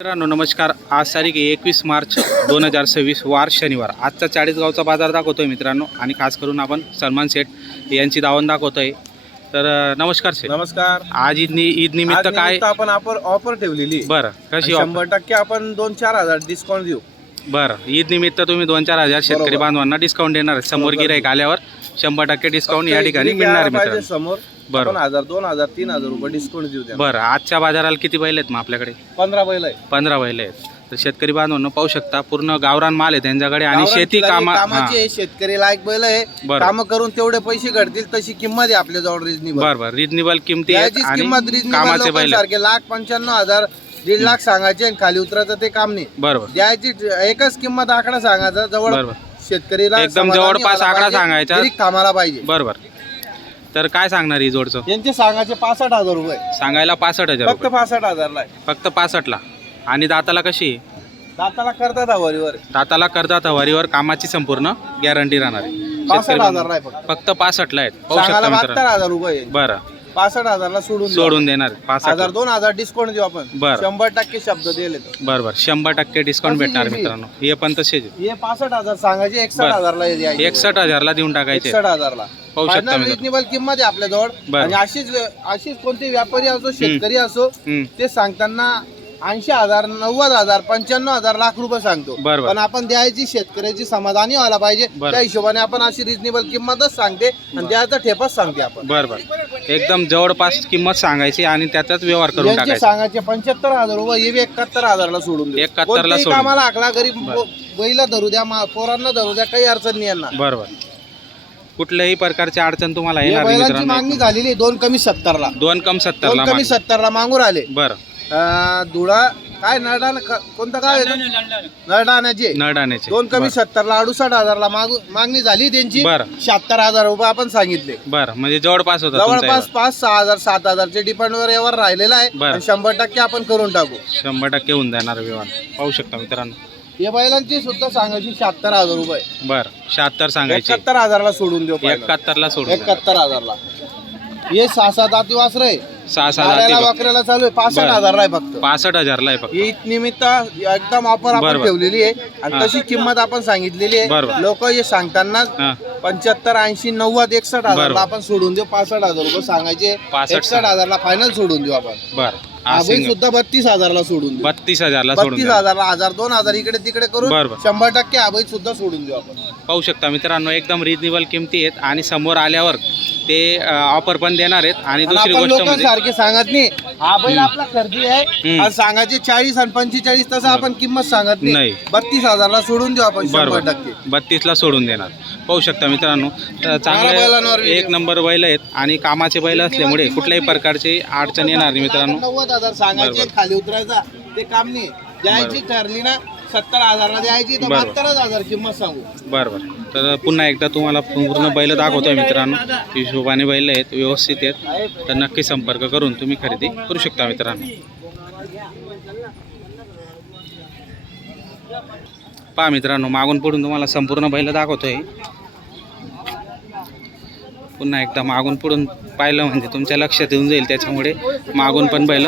मित्रांनो नमस्कार. आज तारीख 21 मार्च 2026 वार शनिवार. आजचा चाळीसगावचा बाजार दाखवतोय मित्रांनो आणि खास करून आपण सलमान शेठ यांची दावण दाखवतोय. तर नमस्कार शेठ. नमस्कार. आज ईद निमित्त काय आपण ऑफर ठेवलेली. बरं कशी 100% आपण 2-4 हजार डिस्काउंट देऊ. बरं ईद निमित्त तुम्ही 2-4 हजार शेतकरी बांधवांना डिस्काउंट देणार आहे. समोर गिराईक आल्यावर 100% डिस्काउंट या ठिकाणी मिळणार मित्रांनो. समोर बरं 1000 2000 3000 रुपये डिस्काउंट देऊ द्या. बरं आजच्या बाजाराला किती बैल आहेत मग आपल्याकडे? 15 बैल आहे. 15 बैल आहेत. तर शेतकरी बांधवांना पाहू शकता पूर्ण गावरान माल आहे त्यांच्याकडे आणि शेती कामाचे शेतकरी लायक बैल आहे. बरं. काम करून तेवढे पैसे घडतील तशी किंमत आहे आपल्या जवळ रिजनेबल. बरं रिजनेबल किमती आहेत आणि किंमत रिजनेबल. कामाचे बैल आहेत. सारखे 1,95,000 1.5 लाख सांगायचे आणि खाली उतरायचं ते काम नाही. बरोबर द्यायची एकच किंमत आकडा सांगायचा. जवळ बरोबर शेतकरीला एकदम जवळपास आकडा सांगायचा. थांबायला पाहिजे. बरोबर. तर काय सांगणार ही जोडचं? यांचे सांगायचे 65,000 रुपये. सांगायला 65,000 फक्त 65,000 ला आहे. फक्त 65 ला. आणि दाताला कशी आहे? दाताला करतात वरीवर. दाताला करतात हवारीवर कामाची संपूर्ण गॅरंटी राहणार आहे. 65,000 ला आहे फक्त. फक्त 65 ला आहेत. पाहू शकता सांगायला मित्रांनो. 72,000 रुपये. बरं 65,000 ला सोडून देणार 65,000 2,000 डिस्काउंट देऊ आपण. बरं. 100% शब्द दिले तर. बरं 100% डिस्काउंट भेटणार मित्रांनो. हे पण तसेच हे 65,000 सांगायचे 61,000 ला द्यायचे. 61,000 ला देऊन टाकायचे. 61,000 ला पाहू शकता मित्रांनो. रिजनेबल किंमत आहे आपल्या जवळ. बरं. आणि अशीच कोणते व्यापारी असो शेतकरी असो हम्म. ते सांगताना 80,000 90,000 95,000 लाख रुपये सांगतो. बरोबर. पण आपण द्यायची शेतकऱ्याची समाधानी व्हायला पाहिजे. बरं. त्या हिशोबाने आपण अशी रिजनेबल किंमतच सांगते आणि द्यायचा ठेपच सांगते आपण. बरं एकदम जवळपास किंमत सांगायची आणि त्याचाच व्यवहार करून यांचे टाकायचा. सांगायचे 75,000 रुपये. हे 71,000 ला सोडून देऊ. 71,000 ला कोणत्याही सोडून. कामाला आखला गरीब बैला धरू द्या पोरांना धरू द्या काही अडचण नाही यांना. बरोबर कुठल्याही प्रकारची अडचण तुम्हाला या येणार नाही बैलांची मित्रांनो. मागणी झालेली 2 कमी 70 ला. 2 कम 70 ला 2 कमी 70 ला मागून आले. बरं धुळा काय नरडाण कोणतं काय नरडाण्याचे नळडाण्याचे 2 कमी 70 ला 68,000 ला मागणी झाली त्यांची. बरं 76,000 रुपये आपण सांगितले. बरं म्हणजे जवळपास होता जवळपास 5-6,000 7,000 चे डिपेंड वर यावर राहिलेला आहे. बरं. आणि 100% आपण करून टाकू. 100% होऊन जाणार व्यवहार. पाहू शकता मित्रांनो. या बैलांची सुद्धा सांगायची 76,000 रुपये. बरं 76 सांगायचे. 71,000 ला सोडून देऊ. 71 ला सोडून 71,000 ला. हे 6-7 दाती वासर आहे. 6,000 वाकऱ्याला चालू आहे 65,000 ला आहे फक्त. 65,000 ला आहे फक्त. ईद निमित्त एकदम ऑफर आपण बरोबर. ठेवलेली आहे आणि हा. तशी किंमत आपण सांगितलेली आहे. बरोबर. लोक हे सांगताना हां 75 80 90 61,000 बरोबर. ला आपण सोडून देऊ. 65,000 रुपये सांगायचे. 61,000 ला फायनल सोडून देऊ आपण. बरं आबाई सुद्धा 32,000 ला सोडून देऊ. 32,000 ला सोडून द्या. 32,000 ला 1,000-2,000 इकडे तिकडे करून बरोबर. 100% आबाई सुद्धा सोडून देऊ आपण. पाहू शकता मित्रांनो एकदम रिजनेबल किमती आहेत आणि समोर आल्यावर ते ऑफर पण देणार आहेत. आणि आणि दुसरी आपण गोष्ट लोक म्हणजे सारखे सांगत नाही. हा बैल आपला खरेदी आहे हम्म. आणि सांगायचे 40 आणि 45 तसं आपण किंमत सांगत नाही. नाही. 32,000 ला सोडून देऊ आपण. बरोबर 100% 32 ला सोडून देणार. पाहू शकता मित्रांनो. तर बैलांवर चांगले एक नंबर बैल आहेत आणि कामाचे बैल असल्यामुळे कुठल्याही प्रकारची अडचण येणार नाही मित्रांनो. 90,000 सांगायचे बरोबर. खाली उतरायचा ते काम नाही. द्यायची ठरली ना 70,000 ला द्यायची तर बरोबर. 72,000 किंमत सांगू. बरोबर. तर पुन्हा एकदा तुम्हाला पूर्ण बैल दाखवतोय मित्रांनो. हिशोबाने बैल आहेत व्यवस्थित आहेत. तर नक्की संपर्क करून तुम्ही खरेदी करू शकता मित्रांनो. पहा मित्रांनो मागून पुढून तुम्हाला संपूर्ण बैल दाखवतोय. पुन्हा एकदा मागून पुढून पाहिलं म्हणजे तुमच्या लक्षात येऊन जाईल. त्याच्यामुळे मागून पण बैल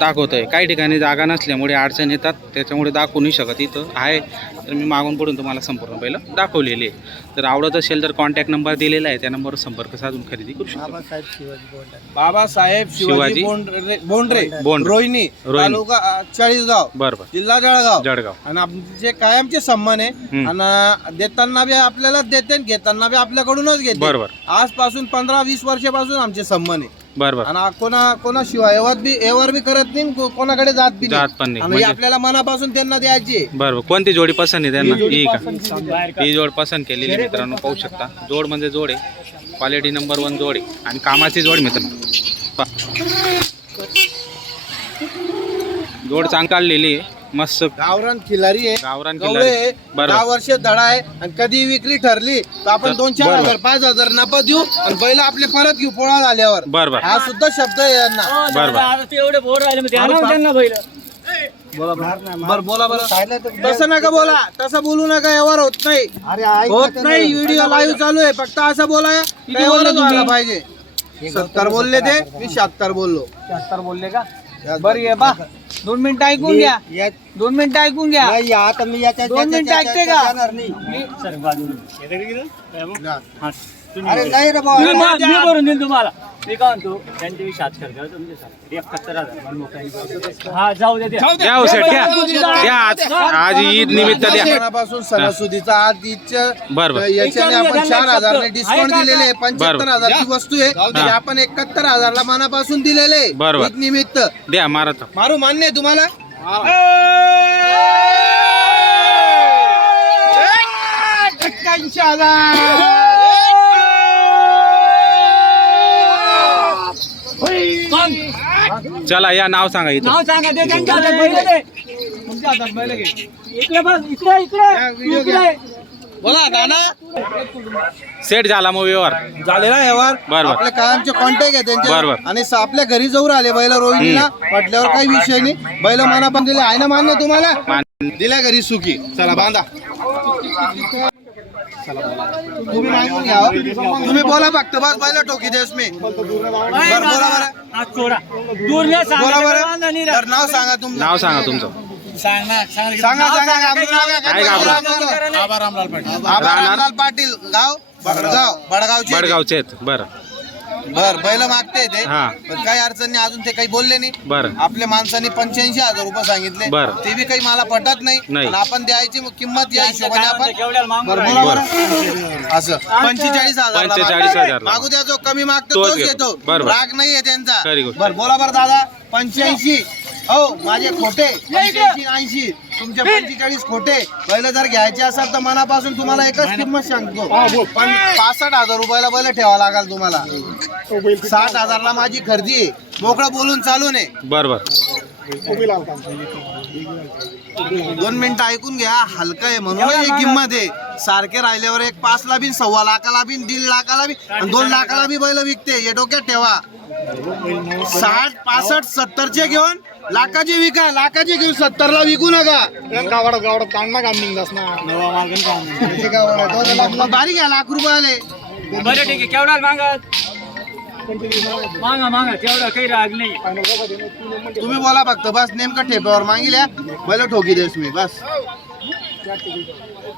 दाखवतोय. काही ठिकाणी जागा नसल्यामुळे अडचण येतात त्याच्यामुळे दाखवू नाही शकत. इथं आहे तर मी मागून पुढून तुम्हाला संपूर्ण बैल दाखवलेली आहे. तर आवडत असेल तर कॉन्टॅक्ट नंबर दिलेला आहे त्या नंबरवर संपर्क साधून खरेदी करू शकता. बाबासाहेब शिवाजी बोंडरे रोहिणी तालुका चाळीसगाव बरोबर जिल्हा जळगाव. जळगाव आणि आमचे कायमचे सन्मान आहे. आणि देताना बी आपल्याला देते आणि घेताना बी आपल्याकडूनच घेते. बरोबर आजपासून 15-20 वर्षापासून आमचे सन्मान आहे. बरोबर आणि कोणाशिवाय एवर बी करत नाही कोणाकडे जात बी जात पण नाही. नाही आणि म्हणजे आपल्याला मनापासून त्यांना द्यायची आहे. बरोबर. कोणती जोडी पसंत आहे त्यांना? जोडी ही का? पसंत ही जोड पसंत केलेली मित्रांनो. पाहू शकता जोड म्हणजे जोड आहे. क्वालिटी नंबर 1 जोड आहे आणि कामाची जोड मित्रांनो. जोड चांग काढलेली आहे मस्त. गावरान खिलारी आहे. गावरान गवळे किल्ला आहे. बरोबर 10 वर्ष धडा आहे आणि कधी विक्री ठरली तर आपण 2-4 बरोबर. हजार 5,000 नफा देऊ आणि बैल आपले परत घेऊ पोळा झाल्यावर. बरोबर हा सुद्धा शब्द आहे यांना. बरं बोला बरं. तसं नका बोला. तसं बोलू नका. यावर होत नाही. होत नाही. व्हिडिओ लाईव्ह चालू आहे. फक्त असं बोला यावरच व्हायला पाहिजे. 70 बोलले ते मी 76 बोललो. 76 बोलले का? बरं ये बा 2 मिनिटं ऐकून घ्या 2 मिनिटं ऐकून घ्या आता मी याच्या 2 मिनिटं ऐकते का अरे नाही रे बाबा मी भरून देईन तुम्हाला. मी काय म्हणतो त्यांच्याविषयी हात करा तुमच्यासाठी 71,000 हा जाऊ दे द्या. द्या हो सेठ द्या द्या आज ईद निमित्त द्या सणापासून सणासुदीचा आज ईदच्या बरोबर याच्याने आपण 4,000 ने डिस्काउंट दिलेले आहे. 75,000 ची वस्तू आहे ती आपण 71,000 ला मनापासून दिलेले आहे. बरोबर. ईद निमित्त द्या मारा तर. मारू मान्य आहे तुम्हाला 81,000 चला या नाव सांगा इथं नाव सांगा ते त्यांच्या हातात बैल दे. तुमच्या हातात बैल घे. इकडे बस इकडे बोला दादा सेट झाला मग व्यवहार झालेला व्यवहार बरोबर. आपले कायमचे कॉन्टॅक्ट आहे त्यांचे बरोबर. आणि आपल्या घरी जाऊन आले बैल रोहिणीला म्हटल्यावर काही विषय नाही बैल मना पण दिले आहे ना मान्य तुम्हाला दिल्या घरी सुखी चला बांधा तुम्ही मागून घ्या हो. तुम्ही बोला फक्त बस बैल टोकी देस मी बरं बोला बरं हात सोडा दूर नाही बोला बरं सांगा नाही बरं, नाव सांगा तुमचं नाव सांगा तुमचं सांगा सांगा घाबरू नका. काय घाबरू? रामलाल पाटील गाव बडगावचे बडगावचे आहेत बरं बर बैल मागते ते हा. पण काही अडचण नाही अजून ते काही बोलले नाही बरं आपल्या माणसांनी 85,000 रुपये सांगितले बरं. ते बी काही मला पटत नाही नाही. पण आपण द्यायची किंमत या हिशोबाने आपण केवढ्याला मागू बरं, बोला बरं. असं 45,000 45,000 मागू द्या जो कमी मागतो तोच तोच घेतो. घेतो बरोबर. राग नाहीये त्यांचा खरी गोष्ट. बरं बोला बरं दादा 85 हो माझे खोटे 85 तुमचे 45 खोटे बैल जर घ्यायचे असेल तर मनापासून तुम्हाला एकच किंमत सांगतो पण 65,000 रुपयाला बैल ठेवा लागेल तुम्हाला 60,000 ला माझी खरेदी आहे मोकळं बोलून चालू नये बरोबर 2 मिनिटं ऐकून घ्या हलका आहे म्हणून ही किंमत आहे सारखे राहिल्यावर एक 5 ला बी 1.25 लाखाला बी 1.5 लाखाला बी आणि 2 लाखाला बी बैल विकते हे डोक्यात ठेवा 60 65 70 चे घेऊन लाखाची विका लाखाची घेऊन 70 ला विकू नका बारीक आहे लाख रुपयाले बरं ठीक आहे केवढा मागत मागा तेवढा काही राग नाही तुम्ही बोला फक्त बस नेमकं ठेप्यावर मागितल्या बैल ठोकी देस मी बस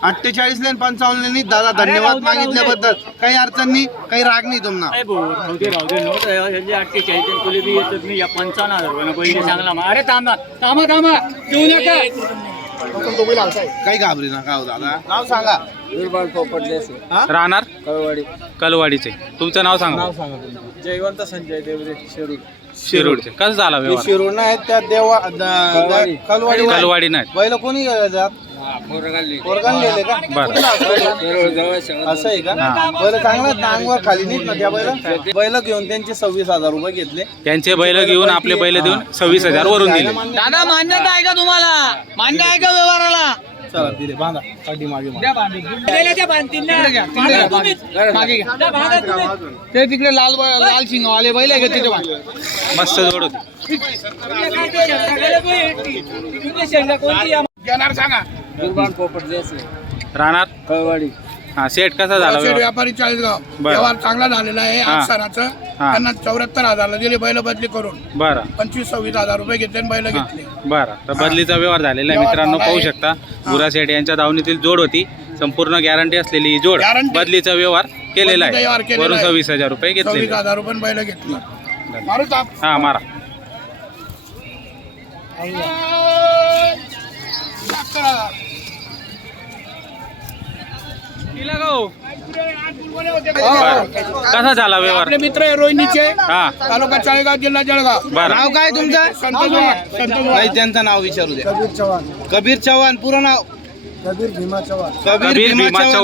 48 ला 55 ला दादा धन्यवाद मागितल्याबद्दल काही अडचण नाही काही राग नाही तुम्हाला राहू दे नोट 48 तुला बी येतात मी या 55,000 रुपये पहिले चांगला अरे थांबा देऊ नका काही घाबरी नका हो दादा नाव सांगा हा? राहणार कलवाडीचे तुमचं नाव सांगा जयवंत संजय देवरे शिरूर शिरूरचे कसं झाला व्यवहार शिरूर नाही त्या देवा कलवाडी कलवाडी नाही बैल कोणी जात पोरगान लिहिले का बरं असं आहे का बैल चांगला नांगवर खाली नाहीत ना त्या बैल घेऊन त्यांचे 26,000 रुपये घेतले त्यांचे बैल घेऊन आपले बैल देऊन 26,000 वरून दिले दादा मान्यता आहे का तुम्हाला मान्य आहे का व्यवहाराला चला दिले बांधा पाठी मागे ते तिकडे लाल सिंग वाले बैल आहे का तिथे मस्त जोड होती राहणार हा सेट कसा झाला व्यवहार? व्यापारी चाळीसगाव बरं. व्यवहार चांगला झालेला आहे हा. आज सणाचं हा. त्यांना 74,000 ला दिले बैल बदली करून बरं 25-26,000 रुपये घेतले आणि बैल हा, घेतले बरं तर बदलीचा व्यवहार झालेला आहे मित्रांनो पाहू शकता बुरा सेठ यांच्या दावणीतील जोड होती संपूर्ण गॅरंटी असलेली ही जोड Guarantee. बदलीचा व्यवहार केलेला बदलीचा व्यवहार आहे केलेला वरून आहे. 26,000 रुपये घेतलेले 26,000 रुपये बैल घेतले मारू ताप हा मारा बरं. कसा झाला व्यवहार आपले मित्र आहे रोहिणीचे हा तालुका चाळीसगाव जिल्हा जळगाव बरं नाव काय तुमचं संत नाही त्यांचं नाव विचारू द्या कबीर चव्हाण पूर्ण नाव कबीर भीमा चव्हाण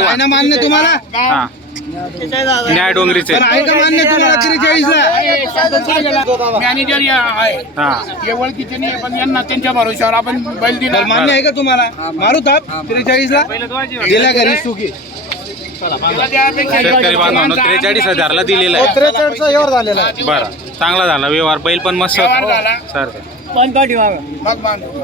आहे ना मान्य तुम्हाला हा न्याय डोंगरीचे पण आहे का मान्य तुम्हाला 43 ला मॅनेजर आहे हा हे ओळखीचे नाही पण यांना त्यांच्या भरोश्यावर आपण बैल दिला तर मान्य आहे का तुम्हाला मारू ताप 43 ला दिल्या घरी सुखी शेतकरी बांधवांनो 43,000 ला दिलेला आहे 43 चा व्यवहार झालेला आहे बरं चांगला झाला व्यवहार बैल पण मस्त व्यवहार झाला. सर पण पाठी मागा मग बांधू